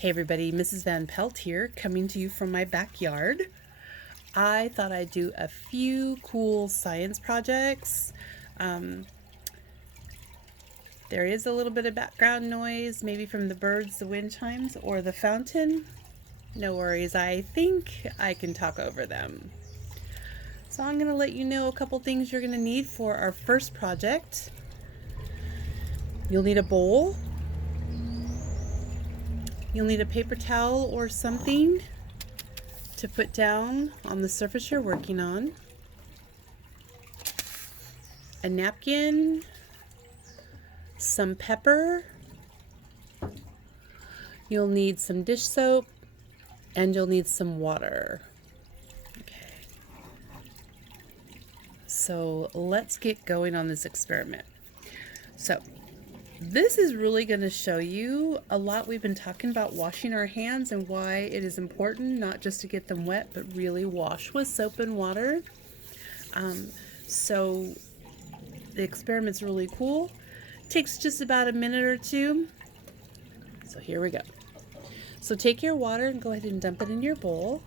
Hey everybody, Mrs. Van Pelt here, coming to you from my backyard. I thought I'd do a few cool science projects. Um, there is a little bit of background noise, maybe from the birds, the wind chimes, or the fountain. No worries, I think I can talk over them. So I'm going to let you know a couple things you're going to need for our first project. You'll need a bowl. You'll need a paper towel or something to put down on the surface you're working on, a napkin, some pepper, you'll need some dish soap, and you'll need some water. Okay. So let's get going on this experiment. So this is really going to show you a lot. We've been talking about washing our hands and why it is important not just to get them wet, but really wash with soap and water. So the experiment's really cool. Takes just about a minute or two. So here we go. So take your water and go ahead and dump it in your bowl.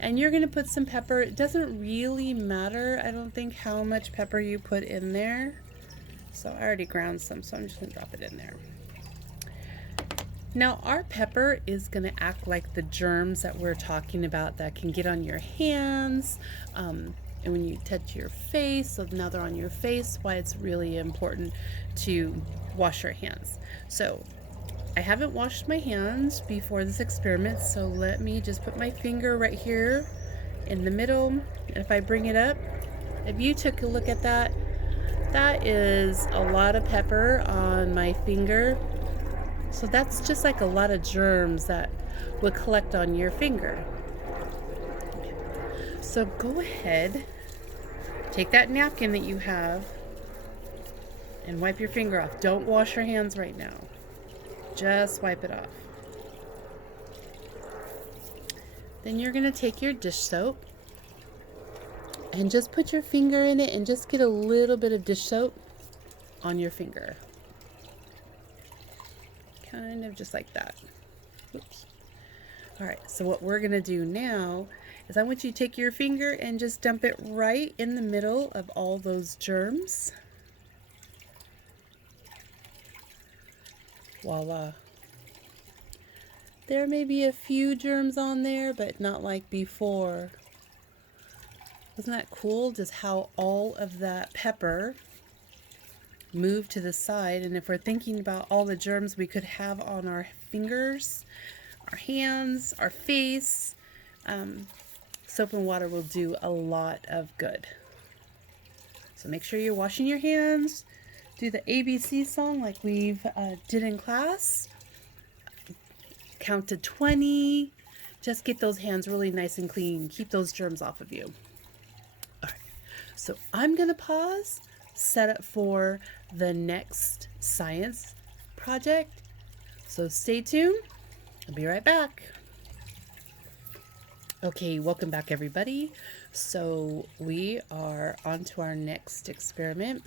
And you're going to put some pepper. It doesn't really matter, I don't think, how much pepper you put in there. So I already ground some, so I'm just going to drop it in there. Now our pepper is going to act like the germs that we're talking about that can get on your hands and when you touch your face. So now they're on your face, why it's really important to wash your hands. So I haven't washed my hands before this experiment, so let me just put my finger right here in the middle. And if I bring it up, if you took a look at that, that is a lot of pepper on my finger. So that's just like a lot of germs that would collect on your finger. So go ahead, take that napkin that you have and wipe your finger off. Don't wash your hands right now. Just wipe it off. Then you're going to take your dish soap and just put your finger in it and just get a little bit of dish soap on your finger. Kind of just like that. Oops. All right, so what we're going to do now is I want you to take your finger and just dump it right in the middle of all those germs. Voila. There may be a few germs on there, but not like before. Wasn't that cool? Just how all of that pepper moved to the side. And if we're thinking about all the germs we could have on our fingers, our hands, our face, soap and water will do a lot of good. So make sure you're washing your hands. Do the ABC song like we've did in class. Count to 20. Just get those hands really nice and clean. Keep those germs off of you. All right. So I'm going to pause, set up for the next science project. So stay tuned. I'll be right back. Okay, welcome back everybody. So we are on to our next experiment.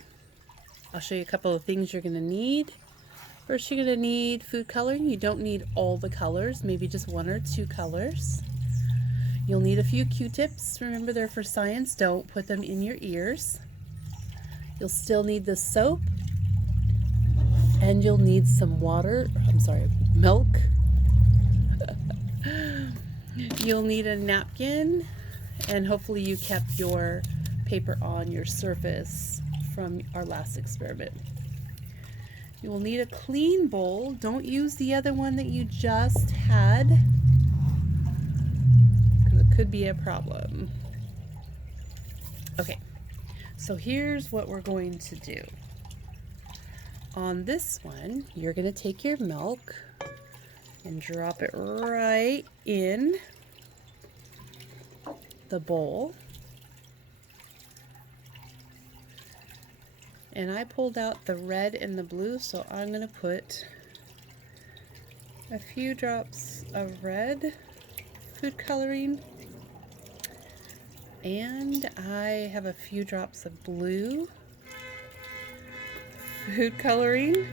I'll show you a couple of things you're going to need. First, you're going to need food coloring. You don't need all the colors, maybe just one or two colors. You'll need a few Q-tips. Remember, they're for science. Don't put them in your ears. You'll still need the soap. And you'll need some water. Milk. You'll need a napkin. And hopefully you kept your paper on your surface from our last experiment. You will need a clean bowl. Don't use the other one that you just had, because it could be a problem. Okay, so here's what we're going to do. On this one, you're going to take your milk and drop it right in the bowl. And I pulled out the red and the blue, so I'm going to put a few drops of red food coloring, and I have a few drops of blue food coloring.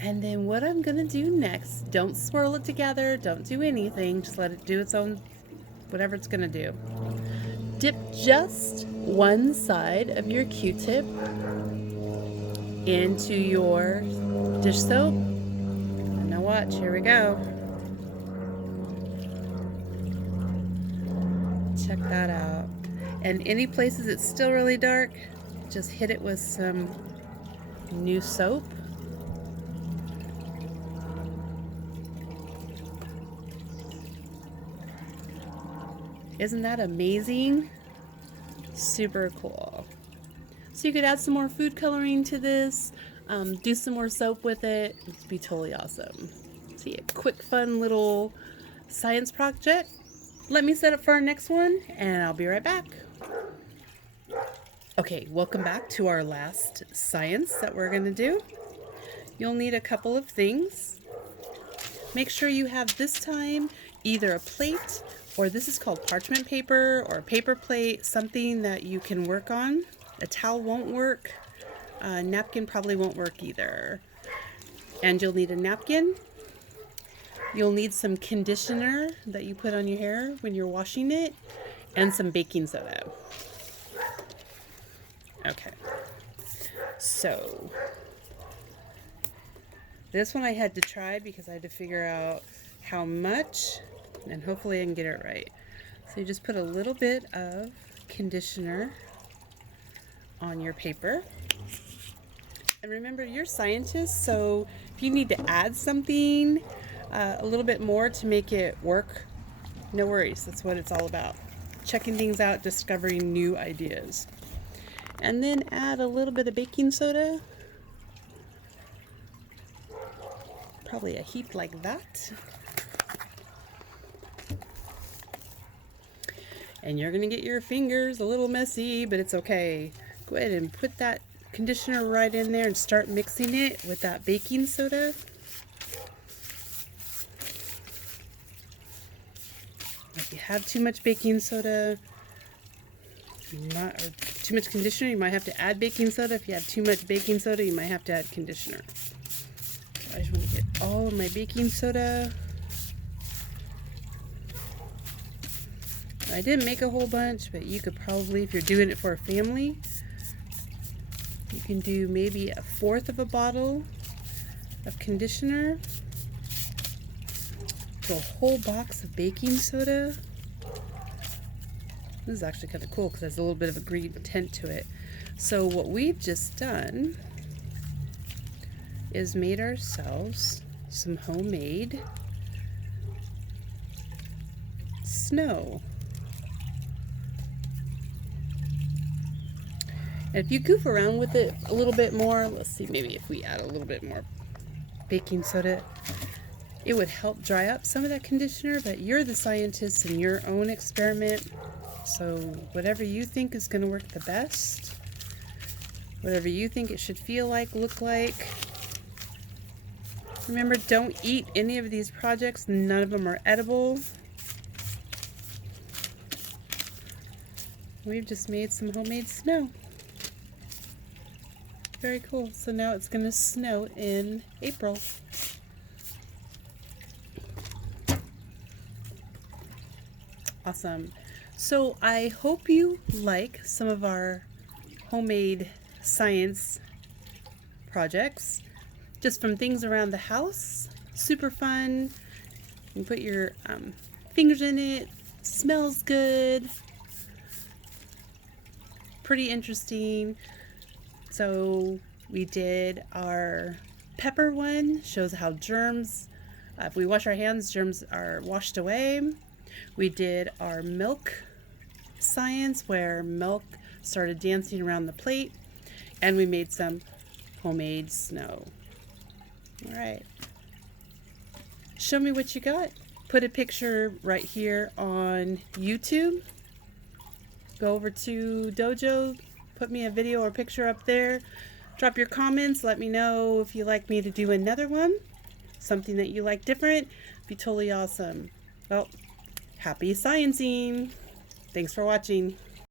And then what I'm gonna do next, don't swirl it together, don't do anything, just let it do its own, whatever it's gonna do. Dip just one side of your Q-tip into your dish soap. And now watch, here we go. Check that out. And any places it's still really dark, just hit it with some new soap. Isn't that amazing? Super cool. So you could add some more food coloring to this, do some more soap with it. It'd be totally awesome. See, a quick, fun little science project. Let me set up for our next one, and I'll be right back. Okay, welcome back to our last science that we're gonna do. You'll need a couple of things. Make sure you have this time either a plate, or this is called parchment paper or a paper plate, something that you can work on. A towel won't work. A napkin probably won't work either. And you'll need a napkin. You'll need some conditioner that you put on your hair when you're washing it, and some baking soda. Okay. So this one I had to try because I had to figure out how much, and hopefully I can get it right. So you just put a little bit of conditioner on your paper. And remember, you're scientists, so if you need to add something a little bit more to make it work, no worries. That's what it's all about. Checking things out, discovering new ideas. And then add a little bit of baking soda. Probably a heap like that. And you're gonna get your fingers a little messy, but it's okay. Go ahead and put that conditioner right in there and start mixing it with that baking soda. If you have too much baking soda, or too much conditioner, you might have to add baking soda. If you have too much baking soda, you might have to add conditioner. So I just want to get all of my baking soda. I didn't make a whole bunch, but you could probably, if you're doing it for a family, you can do maybe 1/4 of a bottle of conditioner to a whole box of baking soda. This is actually kind of cool because there's a little bit of a green tint to it. So what we've just done is made ourselves some homemade snow. And if you goof around with it a little bit more, let's see, maybe if we add a little bit more baking soda, it would help dry up some of that conditioner, but you're the scientist in your own experiment. So whatever you think is going to work the best, whatever you think it should feel like, look like. Remember, don't eat any of these projects. None of them are edible. We've just made some homemade snow. Very cool. So now it's going to snow in April. Awesome. So I hope you like some of our homemade science projects, just from things around the house. Super fun. You can put your fingers in it. Smells good. Pretty interesting. So we did our pepper one. Shows how germs, if we wash our hands, germs are washed away. We did our milk science, where milk started dancing around the plate, and we made some homemade snow. All right, show me what you got. Put a picture right here on YouTube. Go over to Dojo, put me a video or picture up there. Drop your comments, let me know if you'd like me to do another one, something that you like different. Be totally awesome. Well, happy sciencing. Thanks for watching.